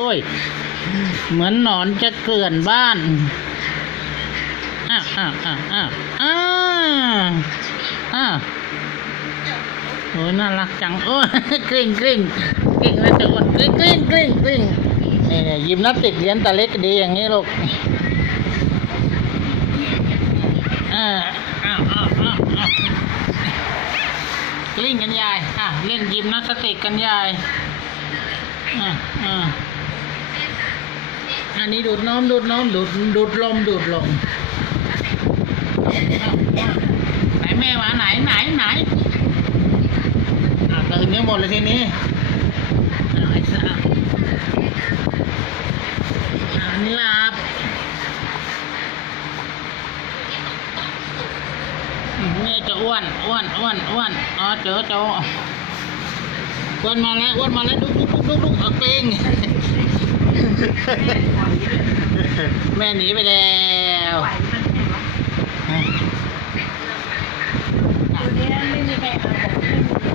โอ้ย เหมือนหนอนจะเกลื่อนบ้านอ้าวอ้าวอ้าวอ้าวอ้าวอ้าวโอ้ยน่ารักจัง โอ้ยกลิ้งกลิ้งกลิ้งแล้วจะอ้วนกลิ้งกลิ้งกลิ้งกลิ้งนี่เนี่ยยิมนาสติกเรียนต่เล็กดีอย่างนี้ลูกอ้าวอ้าวอ้าวอ้าวกลิ้งกันยายอะเล่นยิมนาสติกกันยายอะอะ อันนี้ดูดน้มดูดน้มดูดดูดลมดูดลมไหนแม่มาไหนไหนไหนอะตื่นกันหมดเลยทีนี้ไอ้สาอันนี้หลับอืมนี่จะอ้วนอ้วนอ้วนอ้วนอ๋อเจอเจออ้วนมาแล้วอ้วนมาแล้วดุกดุกดุกดุกเอาเกรง แม่หนีไปแล้วอะตัวนี้ไม่มีใครเอาบอก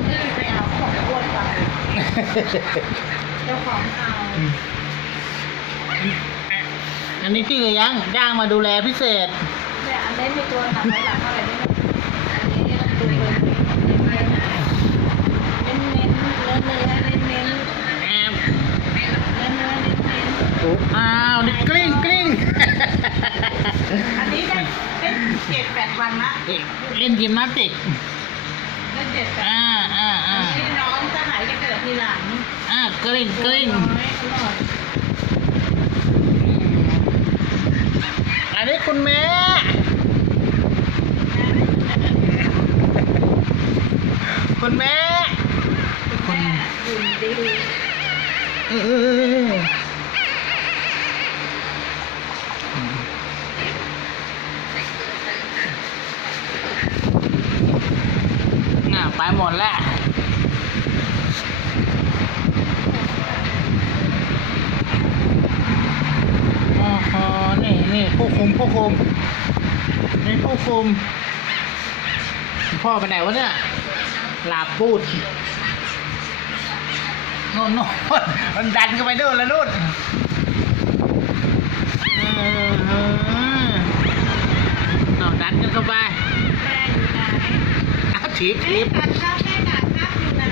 ไม่มีใครเอาเขาบอกอ้วนไปเจ้าของเอาอันนี้ที่เลี้ยงจ้างมาดูแลพิเศษเนี่ยอันนี้มีตัวหนักไหลหลังเท่าไหร่นี่อันนี้ต้องดูเลยเน้นเน้นเน้นเนื้อเนื้อเน้นเน้น แอบ เนื้อเนื้อเน้นเน้นอ้าวนี่กลิ้งกลิ้งอันนี้ได้ได้เจ็ดแปดวันละเล่นยิมนาสติกได้เจ็ดแปดอ่าอ่าอัอ่านนี้น้องจะหายจะเกิดทีหลังอ่ากลิ้งกลิ้งน้อยอร่อยอันนี้คุณแม่คุณแม่แม่ หุ่นออน่ะไปหมดแล้วอ้โหนี่นี่ผู้คุมผู้คุมนี่ผู้คุม พ่อไปไหนวะเนี่ยหลาบพูดโน่นโน่นมันดันเข้าไปนู่นแล้วนู่นเออเออเอาดันกันเข้าไป แม่อยู่ไหน อ้าวถีบถีบกัดข้าวแม่กัดข้าวอยู่ไหน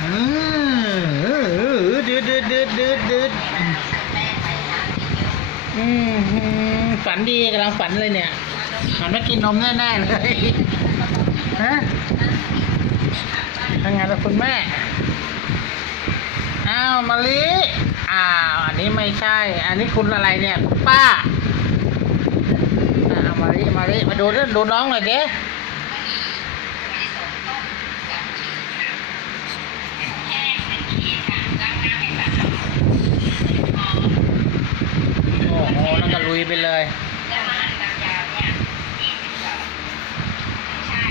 เออเออเออดืดดืดดืดดืดดืดอืมหืมฝันดีกำลังฝันเลยเนี่ยฝันว่ากินนมแน่ๆเลยฮะทำงานกับคุณแม่ อ้าวมาลิอ้าว อันนี้ไม่ใช่ อันนี้คุณอะไรเนี่ยคุณป้า ลิมาลิมาดูดูน้องหน่อยเด้โอ้โหแล้วก็ลุยไปเลย